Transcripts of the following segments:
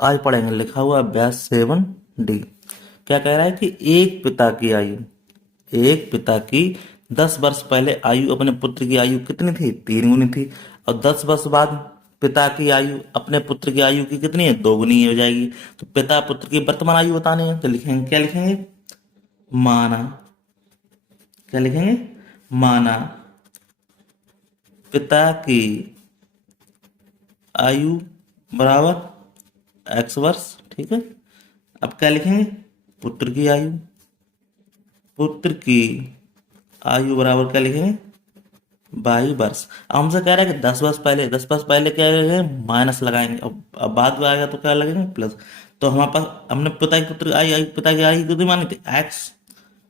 आज पढ़ेंगे लिखा हुआ अभ्यास 7D। क्या कह रहा है कि एक पिता की 10 वर्ष पहले आयु अपने पुत्र की आयु कितनी थी? 3 गुनी थी। और 10 वर्ष बाद पिता की आयु अपने पुत्र की आयु की कितनी है? 2 गुनी हो जाएगी। तो पिता पुत्र की वर्तमान आयु बतानी है, तो लिखेंगे, क्या लिखेंगे? माना, क्या लिखेंगे? माना पिता की आयु बराबर x वर्ष। ठीक है। अब क्या लिखेंगे? पुत्र की आयु, पुत्र की आयु बराबर क्या लिखेंगे? 22 वर्ष। अब हमसे कह रहा है कि 10 वर्ष पहले, 10 वर्ष पहले क्या लगेंगे? माइनस लगाएंगे। अब बाद में आएगा तो क्या लगेंगे? प्लस। तो हमारे पास हमने पिता की पुत्र की आयु, पिता की आयु कितनी मानी थी? एक्स।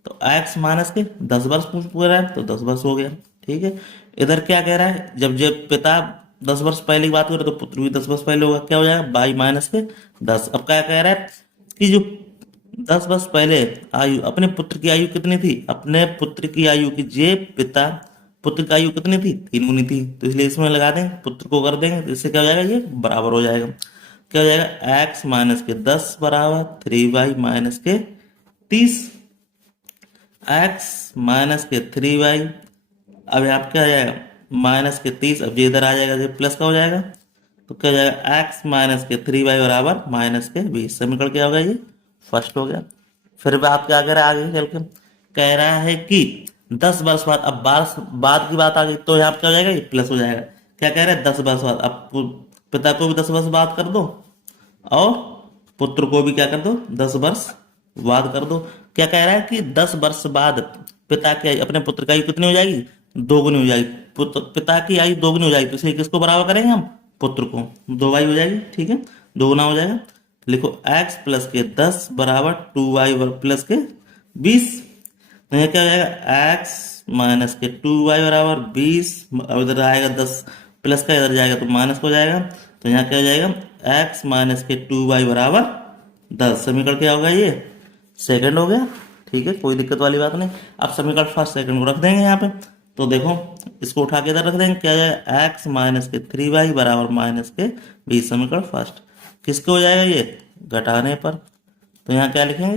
तो एक्स माइनस के 10 वर्ष पूछ रहा है, तो 10 वर्ष हो गया। ठीक है। इधर क्या कह रहा है? जब पिता 10 वर्ष पहले की बात करें तो पुत्र भी 10 वर्ष पहले होगा। क्या हो जाएगा? 22 - 10। अब क्या कह रहा है कि जो 10 वर्ष पहले आयु अपने पुत्र की आयु कितनी थी? अपने पुत्र की आयु की जे पिता पुत्र की आयु कितनी थी? 3 गुनी थी। तो इसलिए इसमें लगा दें, पुत्र को कर देंगे, तो इससे क्या हो जाएगा? ये बराबर हो जाएगा। क्या हो जाएगा? एक्स माइनस के 10 बराबर 3y माइनस के 30। एक्स माइनस के 3y। अब यहाँ पे क्या हो जाएगा? -30। अब ये इधर आ जाएगा, ये प्लस का हो जाएगा। तो क्या हो जाएगा? एक्स माइनस के 3y बराबर -20। समीकरण क्या होगा? ये फर्स्ट हो गया। फिर बात क्या कह रहा है आगे चल के? कह रहा है कि 10 वर्ष बाद, अब बाद की बात आ गई, तो यहाँ पे क्या हो जाएगा? ये प्लस हो जाएगा। क्या कह रहा है? 10 वर्ष बाद। अब पिता को भी 10 वर्ष बाद कर दो, और पुत्र को भी क्या कर दो? 10 वर्ष बाद कर दो। क्या कह रहा है कि 10 वर्ष बाद पिता की आयु अपने पुत्र की आयु कितनी हो जाएगी? 2 गुनी हो जाएगी। पिता की आयु 2 गुनी हो जाएगी, तो इसे किसको बराबर करेंगे हम? पुत्र को। 2y हो जाएगी। ठीक है। 2 गुना हो जाएगा। लिखो x प्लस के 10 बराबर 2y प्लस के 20। तो ये क्या हो जाएगा? x माइनस के 2y बराबर 20। अब इधर आएगा 10 प्लस का, इधर जाएगा तो माइनस हो जाएगा। तो यहाँ क्या हो जाएगा? x माइनस के 2y बराबर 10। समीकरण क्या होगा? ये सेकंड हो गया। ठीक है, कोई दिक्कत वाली बात नहीं। अब समीकरण फर्स्ट सेकंड को रख देंगे यहाँ पे। तो देखो, इसको उठा के इधर रख देंगे। क्या जाएगा? x माइनस के 3y बराबर माइनस के 20। समीकरण फर्स्ट किसके हो जाएगा? ये घटाने पर। तो यहाँ क्या लिखेंगे?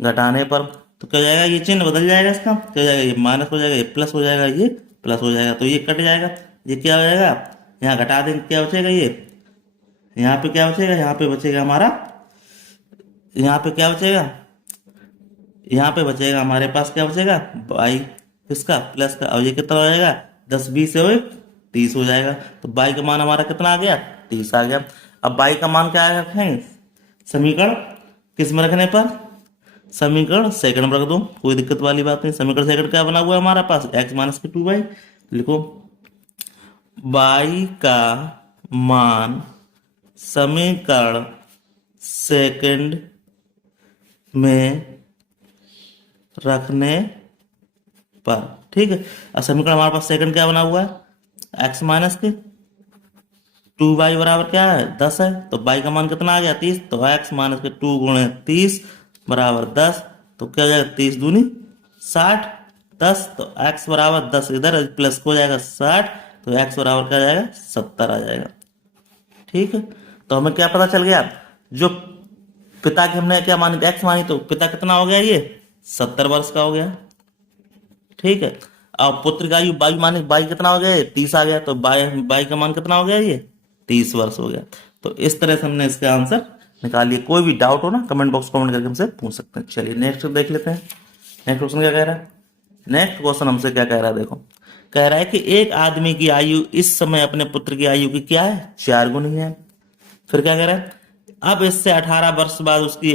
घटाने पर। तो क्या हो जाएगा? ये चिन्ह बदल जाएगा इसका। क्या हो जाएगा? ये माइनस हो जाएगा, ये प्लस हो जाएगा, ये प्लस हो जाएगा। तो ये कट जाएगा। ये क्या हो जाएगा? यहाँ घटा देंगे, क्या बचेगा? ये यहाँ पे क्या बचेगा? यहाँ पे बचेगा हमारा, यहाँ पे क्या बचेगा? यहाँ पे बचेगा हमारे पास, क्या बचेगा? बाई किसका? प्लस का। और ये कितना हो जाएगा? 10 20 से 30 हो जाएगा। तो बाई का मान हमारा कितना आ गया? 30 आ गया। अब बाई का मान क्या रखेंगे? समीकरण किस में रखने पर? समीकरण सेकंड में रख दो, कोई दिक्कत वाली बात नहीं। समीकरण सेकंड क्या बना हुआ है हमारा पास? x माइनस के 2y। लिखो, बाई का मान समीकरण सेकंड में रखने पर। ठीक है। अब समीकरण हमारे पास सेकंड क्या बना हुआ है? x माइनस के 2y बराबर क्या है? 10 है। तो y का मान कितना आ गया? 30। तो x माइनस के 2 गुणे 30 बराबर 10। तो क्या हो जाएगा? 30 दूनी 60। 10 तो x बराबर 10, इधर प्लस हो जाएगा 60। तो x बराबर क्या आ जाएगा? 70 आ जाएगा। ठीक है। तो हमें क्या पता चल गया? जो पिता की हमने क्या मानी? x मानी, तो पिता कितना हो गया? ये 70 वर्ष का हो गया। ठीक है। अब पुत्र का आयु बाई माने, बाई कितना हो गया? 30 आ गया। तो बाई बाई का मान कितना हो गया? ये 30 वर्ष हो गया। तो इस तरह से हमने इसका आंसर निकाल लिया। कोई भी डाउट हो ना, कमेंट बॉक्स कमेंट करके हमसे पूछ सकते हैं। चलिए नेक्स्ट देख लेते हैं। नेक्स्ट क्वेश्चन क्या कह रहा है? नेक्स्ट क्वेश्चन हमसे क्या कह रहा है? देखो, कह रहा है कि एक आदमी की आयु इस समय अपने पुत्र की आयु की क्या है? 4 गुनी है। फिर क्या कह रहा है? अब इससे 18 वर्ष बाद उसकी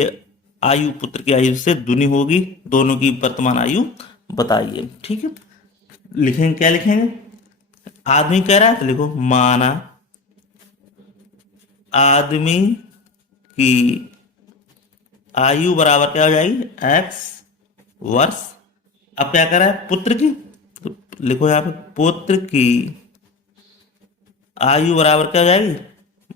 आयु पुत्र की आयु से दुनी होगी। दोनों की वर्तमान आयु बताइए। ठीक है। लिखेंगे, क्या लिखेंगे? आदमी कह रहा है, तो लिखो, माना आदमी की आयु बराबर क्या हो जाएगी? x वर्ष। अब क्या कर रहा है? पुत्र की। तो लिखो यहाँ पे, पुत्र की आयु बराबर क्या हो जाएगी?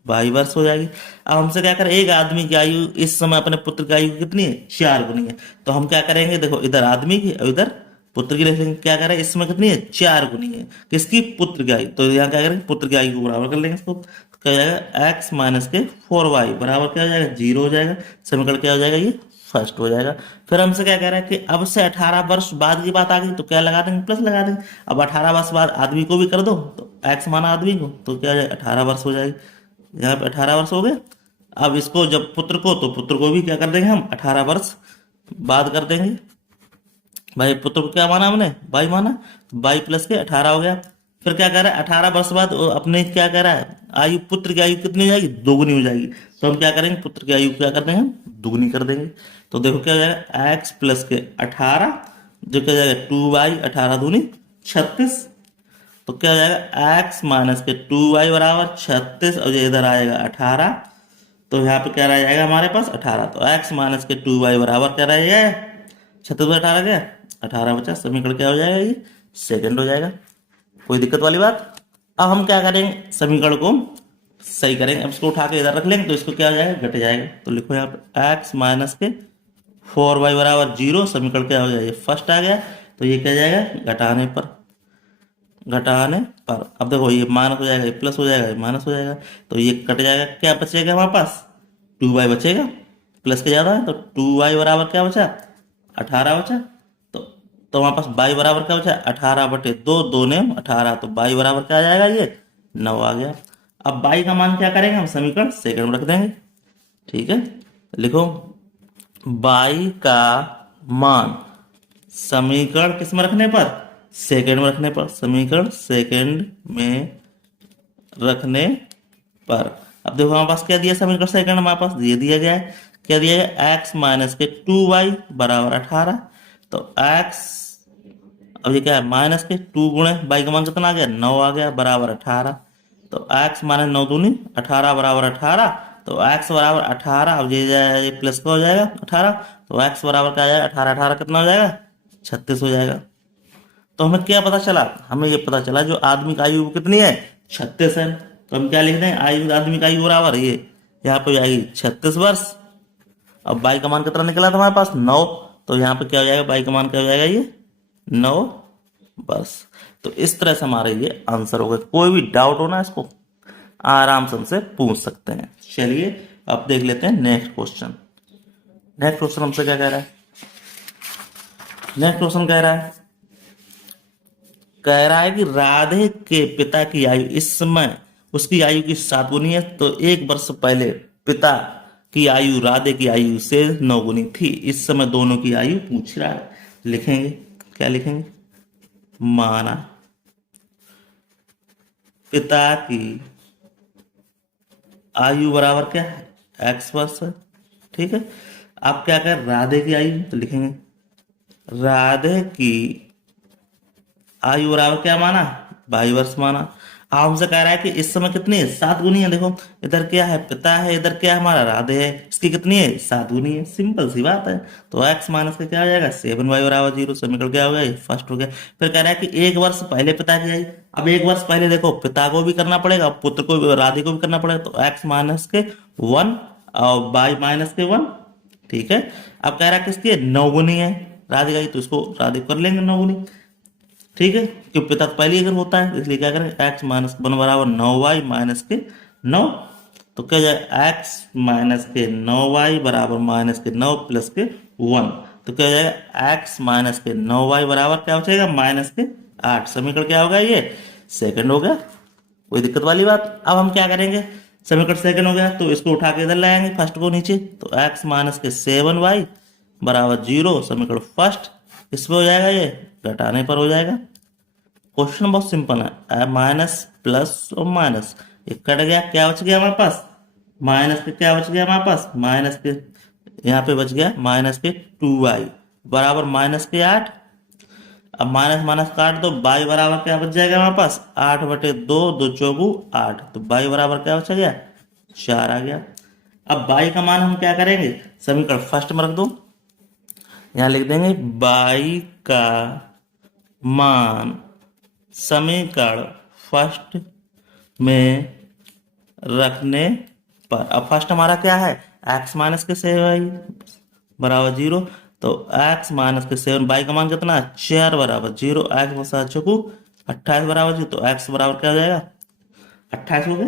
22 वर्ष हो जाएगी। अब हमसे क्या करें? एक आदमी की आयु इस समय अपने पुत्र की आयु कितनी है? 4 गुनी है। तो हम क्या करेंगे? देखो, इधर आदमी की और इधर पुत्र की लिखेंगे। क्या करें? इसमें कितनी है? 4 गुनी है। किसकी? पुत्र की आयु। तो यहाँ क्या करेंगे? पुत्र की आयु को बराबर कर लेंगे इसको। क्या हो जाएगा एक्स माइनस के 4y बराबर क्या हो जाएगा 0 हो जाएगा। समीकरण क्या हो जाएगा ये फर्स्ट हो जाएगा। फिर हमसे क्या कह रहा है कि अब से 18 वर्ष बाद की बात आ गई तो क्या लगा देंगे प्लस लगा देंगे। अब 18 वर्ष बाद आदमी को भी कर दो तो एक्स माना आदमी को तो क्या हो जाएगा 18 वर्ष हो जाएगी। यहाँ पे 18 वर्ष हो गए। अब इसको जब पुत्र को तो पुत्र को भी क्या कर देंगे हम 18 वर्ष बाद कर देंगे। भाई पुत्र को क्या माना हमने बाई माना तो बाई प्लस के 18 हो गया। फिर क्या कह रहा है 18 वर्ष बाद वो अपने क्या कह रहा है आयु पुत्र की आयु कितनी हो जाएगी दोगुनी हो जाएगी। तो हम क्या करेंगे पुत्र की आयु क्या कर देंगे हम दुगुनी कर देंगे। तो देखो क्या हो जाएगा एक्स प्लस के 18 जो क्या हो जाएगा 2y 18 दूनी 36। तो क्या हो जाएगा एक्स माइनस के 2y बराबर 36 और ये इधर आएगा 18। तो यहाँ पे क्या रह जाएगा हमारे पास 18। तो एक्स माइनस के 2y बराबर क्या रह जाएगा 36 18 क्या 18 बचा। समीकरण क्या हो जाएगा ये सेकंड हो जाएगा। कोई दिक्कत वाली बात। अब हम क्या करेंगे समीकरण को सही करेंगे। अब इसको उठा के इधर रख लेंगे तो इसको क्या हो जाएगा घट जाएगा। तो लिखो यहाँ पे एक्स माइनस के 4y बराबर 0। समीकरण क्या हो जाएगा ये फर्स्ट आ गया। तो ये क्या जाएगा घटाने पर अब देखो ये माइनस हो जाएगा ये प्लस हो जाएगा ये माइनस हो जाएगा। तो ये कट जाएगा क्या बचेगा हमारे पास 2y बचेगा। प्लस के ज़्यादा है तो 2y बराबर क्या बचा 18 बचा। तो हमारे पास y बराबर क्या बचा 18 बटे 2 2 ने 18। तो y बराबर क्या आ जाएगा ये 9 आ गया। अब y का मान क्या करेंगे हम समीकरण सेकंड में रख देंगे। ठीक है लिखो y का मान समीकरण किस में रखने पर सेकंड में रखने पर। समीकरण सेकंड में रखने पर अब देखो हमारे पास क्या दिया समीकरण सेकंड हमारे पास ये दिया गया है क्या दिया गया एक्स माइनस के 2y बराबर 18। तो x अब ये क्या है माइनस के 2 गुणे y का मान कितना आ गया 9 आ गया बराबर 18। तो x माइनस 9 दूनी 18 बराबर 18। तो x बराबर 18 अब ये प्लस का हो जाएगा 18। तो x बराबर क्या आ जाएगा 18 18 कितना हो जाएगा 36 हो जाएगा। तो हमें क्या पता चला हमें ये पता चला जो आदमी का आयु कितनी है 36 है। तो हम क्या लिख दें आयु आदमी का आयु बराबर ये यहाँ पे जाएगी 36 वर्ष। अब बाई का मान कितना निकला था हमारे पास 9। तो यहाँ पे क्या हो जाएगा बाई का मान क्या हो जाएगा ये 9 वर्ष। तो इस तरह से हमारे ये आंसर हो गए। कोई भी डाउट हो ना इसको आराम से हमसे पूछ सकते हैं। चलिए अब देख लेते हैं नेक्स्ट क्वेश्चन। नेक्स्ट क्वेश्चन हमसे क्या कह रहा है नेक्स्ट क्वेश्चन कह रहा है कि राधे के पिता की आयु इस समय उसकी आयु की 7 गुनी है। तो 1 वर्ष पहले पिता की आयु राधे की आयु से 9 गुनी थी। इस समय दोनों की आयु पूछ रहा है। लिखेंगे क्या लिखेंगे माना पिता की आयु बराबर क्या है x वर्ष है। ठीक है आप क्या कर राधे की आयु तो लिखेंगे राधे की आयु बराबर क्या माना 22 वर्ष माना। अब हमसे कह रहा है कि इस समय कितनी है 7 गुनी है। देखो इधर क्या है पिता है इधर क्या है हमारा राधे है इसकी कितनी है 7 गुनी है। सिंपल सी बात है। तो x माइनस का क्या हो जाएगा 7y बराबर 0। समीकरण क्या हो गया ये फर्स्ट हो गया। फिर कह रहा है कि 1 वर्ष पहले पिता की आयु। अब 1 वर्ष पहले देखो पिता को भी करना पड़ेगा पुत्र को भी राधे को भी करना पड़ेगा। तो x माइनस के 1 और y माइनस के 1। ठीक है अब कह रहा है किसकी 9 गुनी है राधे का तो इसको राधे कर लेंगे 9 गुनी। ठीक है क्योंकि पिता तो पहले अगर होता है इसलिए क्या करेंगे x माइनस 1 बराबर 9y माइनस के 9। तो क्या जाए x माइनस के 9y बराबर माइनस के 9 प्लस के 1। तो क्या जाएगा x माइनस के 9y बराबर क्या हो जाएगा माइनस के 8। समीकरण क्या होगा ये सेकंड हो गया। कोई दिक्कत वाली बात। अब हम क्या करेंगे समीकरण सेकंड हो गया तो इसको उठा के इधर लाएंगे फर्स्ट को नीचे। तो x माइनस के 7y बराबर 0। समीकरण फर्स्ट इसमें हो जाएगा ये घटाने पर हो जाएगा। क्वेश्चन बहुत सिंपल है माइनस प्लस और माइनस ये कट गया क्या बच गया हमारे पास माइनस के क्या बच गया हमारे पास माइनस के यहाँ पे बच गया माइनस के 2y बराबर माइनस के 8। अब माइनस माइनस काट दो y बराबर क्या बच जाएगा हमारे पास 8 बटे 2 2 चौगु 8। तो y बराबर क्या बच गया 4 आ गया। अब y का मान हम क्या करेंगे समीकरण फर्स्ट में रख दो। यहाँ लिख देंगे y का मान समीकरण फर्स्ट में रखने पर। अब फर्स्ट हमारा क्या है x माइनस के 7y बराबर 0। तो x माइनस के 7 y का मान कितना 4 बराबर 0। x में 7 चौकू 28 बराबर 0। तो x बराबर क्या हो जाएगा 28 हो गया।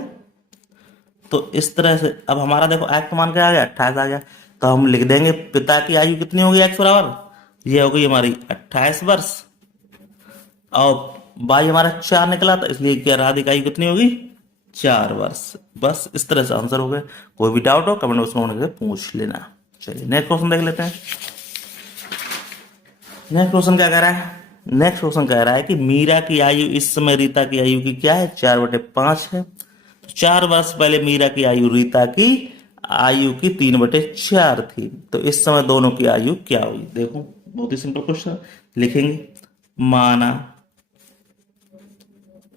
तो इस तरह से अब हमारा देखो एक्स मान क्या आ गया, 28 आ गया। तो हम लिख देंगे पिता की आयु कितनी होगी एक्स बराबर, ये हो गई हमारी 28 वर्ष। और बाई हमारा 4 निकला, तो इसलिए क्या राधिका की आयु कितनी होगी, 4 वर्ष। बस इस तरह से आंसर हो गए। कोई भी डाउट हो कमेंट बॉक्स में उनके पूछ लेना। चलिए नेक्स्ट क्वेश्चन देख लेते हैं। नेक्स्ट क्वेश्चन क्या कह रहा है, नेक्स्ट क्वेश्चन कह रहा है कि मीरा की आयु इस समय रीता की आयु की क्या है, 4/5 है। 4 वर्ष पहले मीरा की आयु रीता की आयु की 3/4 थी। तो इस समय दोनों की आयु क्या हुई, देखो बहुत ही सिंपल क्वेश्चन। लिखेंगे माना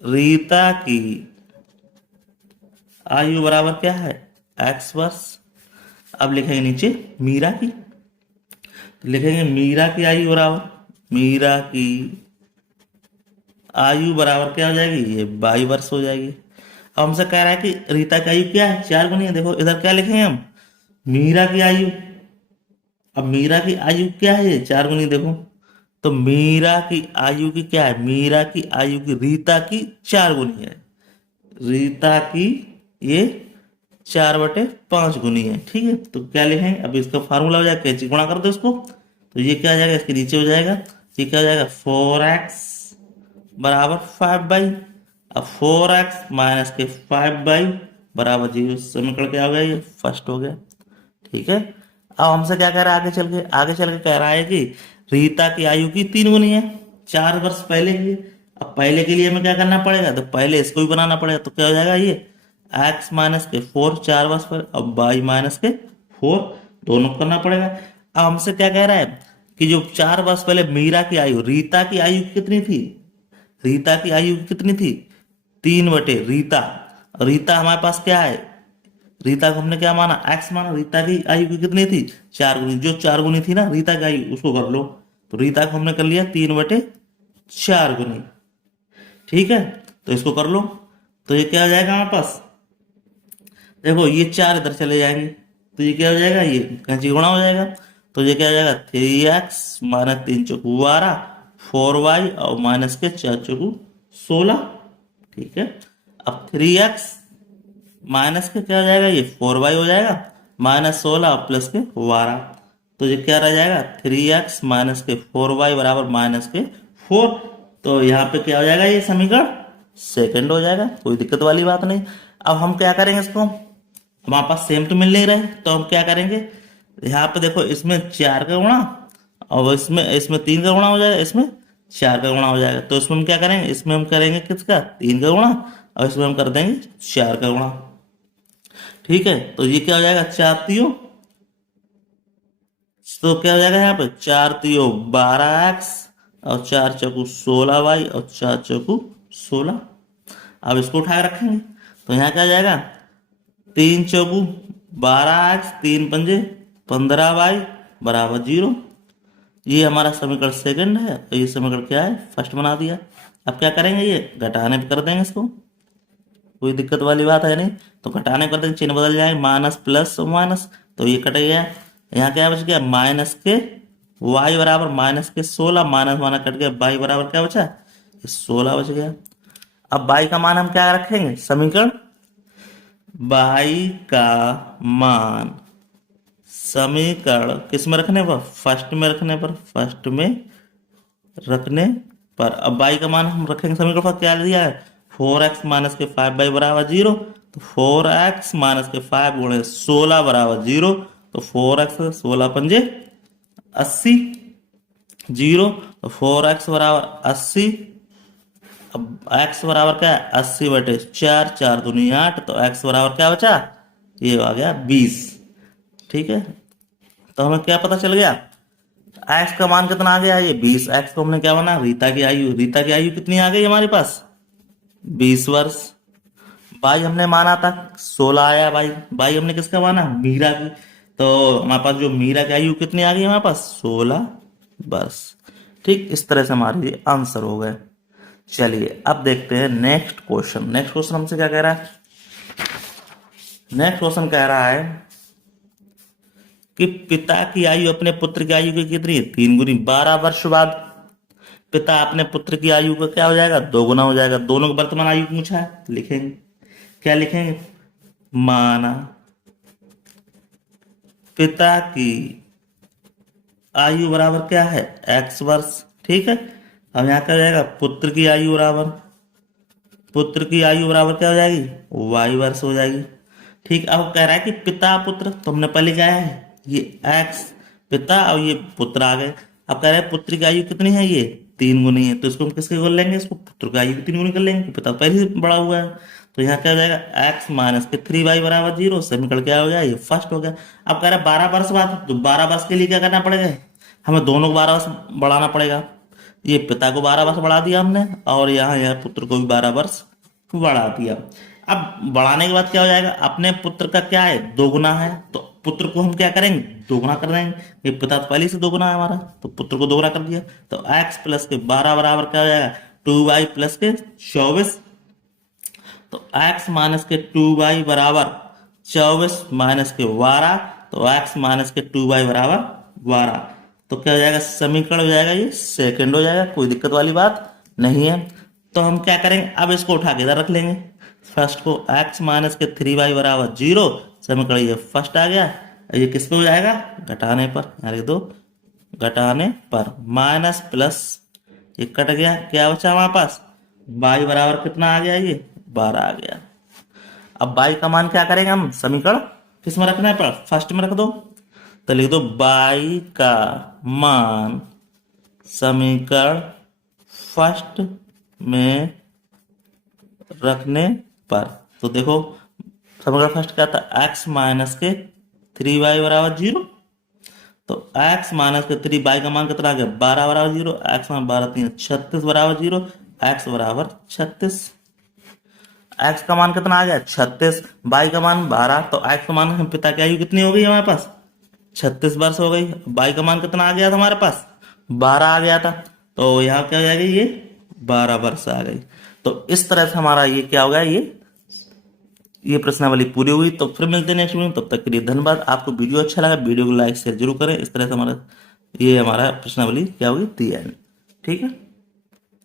रीता की आयु बराबर क्या है, एक्स वर्ष। अब लिखेंगे नीचे मीरा की, तो लिखेंगे मीरा की आयु बराबर, मीरा की आयु बराबर क्या हो जाएगी, ये 22 वर्ष हो जाएगी। अब हमसे कह रहा है कि रीता की आयु क्या है, 4 गुनी है। देखो इधर क्या लिखेंगे हम, मीरा की आयु। अब मीरा की आयु क्या है, ये 4 गुनी। देखो तो मीरा की आयु की क्या है, मीरा की आयु की रीता की 4 गुनी है। रीता की ये 4/5 गुनी है। ठीक है, तो क्या लिखेंगे, अब इसका फार्मूला हो जाएगा, कैसे गुणा कर दो इसको, तो ये क्या हो जाएगा, इसके नीचे हो जाएगा, ये क्या हो जाएगा, 4x बराबर 5/, अब 4x माइनस के 5/, बराबर 0। समीकरण क्या हो गया, ये फर्स्ट हो गया। ठीक है, अब हमसे क्या कह रहा है, आगे चल के कह रहा है कि रीता की आयु की 3 गुनी है, 4 वर्ष पहले की। अब पहले के लिए हमें क्या करना पड़ेगा, तो पहले इसको भी बनाना पड़ेगा। तो क्या हो जाएगा, ये x माइनस के 4 4 वर्ष पर, अब y माइनस के 4 दोनों को करना पड़ेगा। अब हमसे क्या कह रहा है कि जो 4 वर्ष पहले मीरा की आयु, रीता की आयु कितनी थी, रीता की आयु कितनी थी, 3/रीता। रीता हमारे पास क्या है, रीता को हमने क्या माना, एक्स माना। रीता की आयु की कितनी थी, 4 गुनी। जो 4 गुनी थी ना रीता की आयु, उसको कर लो। तो रीता को हमने कर लिया 3/4 गुनी। ठीक है, तो इसको कर लो, तो ये क्या हो जाएगा हमारे पास, देखो ये 4 इधर चले जाएंगे, तो ये क्या हो जाएगा, ये कैंची गुणा हो जाएगा। तो ये क्या हो जाएगा, 3x माइनस 3 चौकू 12, 4y और माइनस के 4 चौकू 16। ठीक है, अब 3x माइनस के क्या हो जाएगा, ये 4y हो जाएगा, माइनस 16 प्लस के 12। तो ये क्या रह जाएगा, 3x माइनस के 4y बराबर माइनस के 4। तो यहाँ पे क्या हो जाएगा, ये समीकरण सेकंड हो जाएगा, कोई दिक्कत वाली बात नहीं। अब हम क्या करेंगे, इसको हमारे पास सेम तो मिल नहीं रहे, तो हम क्या करेंगे, यहाँ पे देखो इसमें 4 का गुणा, और इसमें इसमें 3 का गुणा हो जाएगा, इसमें 4 का गुणा हो जाएगा। तो इसमें हम क्या करेंगे, इसमें हम करेंगे किसका, 3 का गुणा, और इसमें हम कर देंगे 4 का गुणा। ठीक है, तो ये क्या हो जाएगा, 4 तियो, तो क्या हो जाएगा यहाँ पे, 4 तियो 12x और 4 चौकू 16y और 4 चौकू 16। अब इसको उठा के रखेंगे, तो यहाँ क्या हो जाएगा, 3 चौकू 12x, 3 पंजे 15y बराबर 0। ये हमारा समीकरण सेकंड है, और ये समीकरण क्या है, फर्स्ट बना दिया। अब क्या करेंगे, ये घटाने पे कर देंगे इसको, कोई दिक्कत वाली बात है नहीं। तो घटाने कर देंगे, चिन्ह बदल जाएंगे, माइनस प्लस और माइनस, तो ये कट गया। यहाँ क्या बच गया, माइनस के y बराबर माइनस के 16, माइनस माइनस कट गया, y बराबर क्या बचा, 16 बच गया। अब y का मान हम क्या रखेंगे, समीकरण y का मान समीकरण किस में रखने पर, फर्स्ट में रखने पर, फर्स्ट में रखने पर। अब y का मान हम रखेंगे समीकरण पर, क्या दिया है, 4x माइनस के 5y बराबर 0। तो 4x माइनस के 5 गुणे 16 बराबर 0। तो 4x 16 पंजे 80, 0। तो 4x बराबर 80। अब x बराबर क्या है, 80/4, 4 दूनी 8। तो x बराबर क्या बचा, ये आ गया 20। ठीक है, तो हमें क्या पता चल गया, x का मान कितना आ गया, ये 20। x को हमने क्या माना, रीता की आयु, रीता की आयु कितनी आ गई हमारे पास, 20 वर्ष। भाई हमने माना था 16 आया, भाई हमने किसका माना, मीरा की। तो हमारे पास जो मीरा की आयु कितनी आ गई हमारे पास, 16 वर्ष। ठीक, इस तरह से हमारे ये आंसर हो गए। चलिए अब देखते हैं नेक्स्ट क्वेश्चन। नेक्स्ट क्वेश्चन हमसे क्या कह रहा है, नेक्स्ट क्वेश्चन कह रहा है कि पिता की आयु अपने पुत्र की आयु की कितनी है, 3 गुनी। 12 वर्ष बाद पिता अपने पुत्र की आयु का क्या हो जाएगा, 2 गुना हो जाएगा। दोनों को वर्तमान आयु पूछा है, लिखेंगे क्या लिखेंगे, माना पिता की आयु बराबर क्या है, x वर्ष। ठीक है, अब यहाँ क्या हो जाएगा, पुत्र की आयु बराबर क्या हो जाएगी, y वर्ष हो जाएगी। ठीक, अब कह रहा है कि पिता पुत्र, तो हमने पहले क्या है, ये x पिता और ये पुत्र आ गए। अब कह रहा है पुत्र की आयु कितनी है, ये 3 गुनी है, तो इसको हम किसके कर लेंगे, इसको पुत्र की आयु की 3 गुनी कर लेंगे, पिता पहले से बड़ा हुआ है। तो यहाँ क्या हो जाएगा, x माइनस के 3y बराबर 0, समीकरण क्या हो गया, ये फर्स्ट हो गया। अब कह रहा है 12 वर्ष बाद, तो 12 वर्ष के लिए क्या करना पड़ेगा, हमें दोनों को 12 वर्ष बढ़ाना पड़ेगा। ये पिता को 12 वर्ष बढ़ा दिया हमने, और यहाँ यह पुत्र को भी 12 वर्ष बढ़ा दिया। अब बढ़ाने के बाद क्या हो जाएगा, अपने पुत्र का क्या है, 2 गुना है, तो पुत्र को हम क्या करेंगे, 2 गुना कर देंगे। ये पिता तो पहले से 2 गुना है हमारा, तो पुत्र को 2 गुना कर दिया। तो x प्लस के 12 बराबर क्या हो जाएगा, 2y प्लस के 24। तो x माइनस के 2y बराबर 24 माइनस के 12, तो x माइनस के 2y बराबर 12। तो क्या हो जाएगा, समीकरण हो जाएगा ये सेकंड हो जाएगा, कोई दिक्कत वाली बात नहीं है। तो हम क्या करेंगे, अब इसको उठा के इधर रख लेंगे, फर्स्ट को x माइनस के 3y बराबर 0, समीकरण ये फर्स्ट आ गया। ये किस पे हो जाएगा, घटाने पर, यहाँ लिख दो घटाने पर, माइनस प्लस ये कट गया, क्या बचा हमारे पास, y बराबर कितना आ गया, ये 12 आ गया। अब y का मान क्या करेंगे हम, समीकरण किस में रखना है, पर फर्स्ट में रख दो, तो लिख दो y का मान समीकरण फर्स्ट में रखने पर। तो देखो समीकरण फर्स्ट क्या था, x माइनस के 3y बराबर 0, तो x माइनस के 3y का मान कितना आ गया, 12 बराबर 0, x मान 12 3 36 बराबर 0, x बराबर 36। x का मान कितना आ गया, 36, y का मान 12, तो x का मान पिता की आयु कितनी हो गई हमारे पास, 36 वर्ष हो गई। y का मान कितना आ गया था हमारे पास, 12 आ गया था, तो यहाँ क्या हो जाएगा, ये 12 वर्ष आ गई। तो इस तरह से हमारा ये क्या हो गया, ये प्रश्नावली पूरी हुई। तो फिर मिलते हैं नेक्स्ट वीडियो में, तब तक के लिए धन्यवाद। आपको वीडियो अच्छा लगा, वीडियो को लाइक शेयर जरूर करें। इस तरह से हमारा प्रश्नावली क्या होगी, दी एंड। ठीक है।